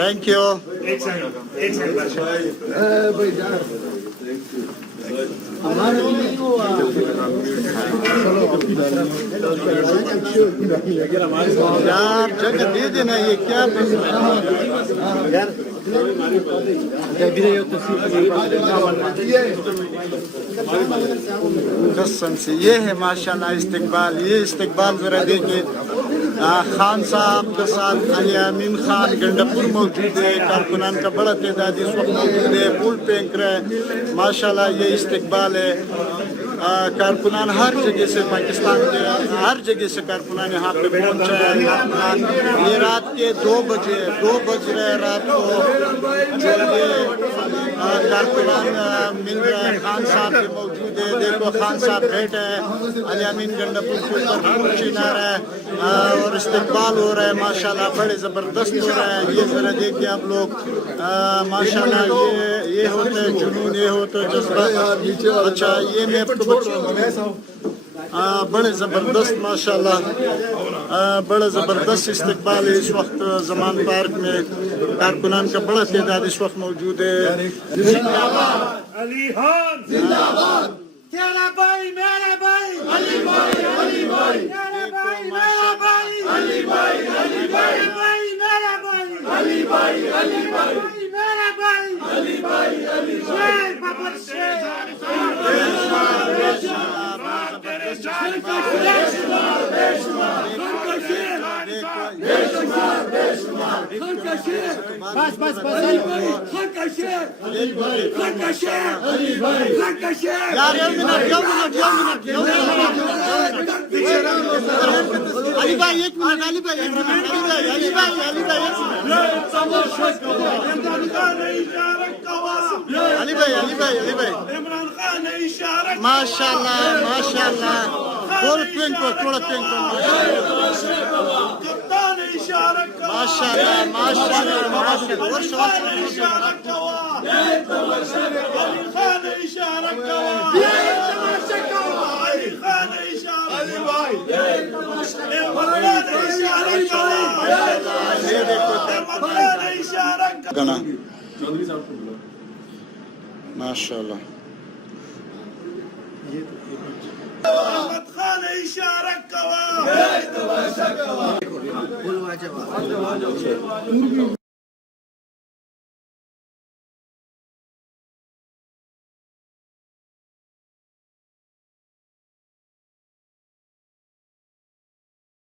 Thank you. यार जगह दे देना, ये क्या कसम से ये है माशाल्लाह इस्तकबाल। ये इस्तकबाल जरा देखिए, खान साहब के साथ अली अमीन खान गंडापुर मौजूद है, कारकुनान का बड़ा तादाद इस वक्त मौजूद है, फूल फेंक रहे हैं माशाल्लाह। ये इस्तकबाल है। कारकुनान हर जगह से, पाकिस्तान के हर जगह से कारकुनान यहाँ पे पहुँचा है। ये रात के 2 बज रहे रात को जो ये कारकुनान मिल रहे हैं, खान साहब भी मौजूद है। देखो खान साहब बैठे हैं, अली अमीन गंडापुर के ऊपर फूल छीना रहे हैं और इस्तकबाल हो रहा है माशाल्लाह, बड़े ज़बरदस्त हो रहा है। ये ज़रा देखिए आप लोग माशाल्लाह, ये होता है जुनून, ये होता है जज्बा। अच्छा ये मैं आपको बड़े ज़बरदस्त माशाल्लाह, बड़ा ज़बरदस्त इस्तकबाल है इस वक्त ज़मान पार्क में। कारकुनान का बड़ा तादाद इस वक्त मौजूद है। अली खान जिंदाबाद, तेरा भाई मेरा भाई, अली भाई अली भाई, तेरा भाई मेरा भाई, अली भाई अली भाई, मेरा भाई, अली भाई अली भाई, मेरा भाई, अली भाई अली भाई, बाबर शेर बस बस बस खान का शेर, खान का शेर, अली भाई खान का शेर। यार एक मिनट अली भाई, एक मिनट अली भाई, एक मिनट अली भाई इमरान खान ने इशारा माशाल्लाह माशाल्लाह, थोड़ा ट्विंकल कप्तान ने इशारा माशाल्लाह माशाल्लाह माशाल्लाह। अली खान ने इशारा अली खान ने इशारा अली खान ने इशारा, अली भाई इमरान ने इशारा ये देखो इमरान ने इशारा गाना माशाल्लाह। अहमद खान ने इशारा कवा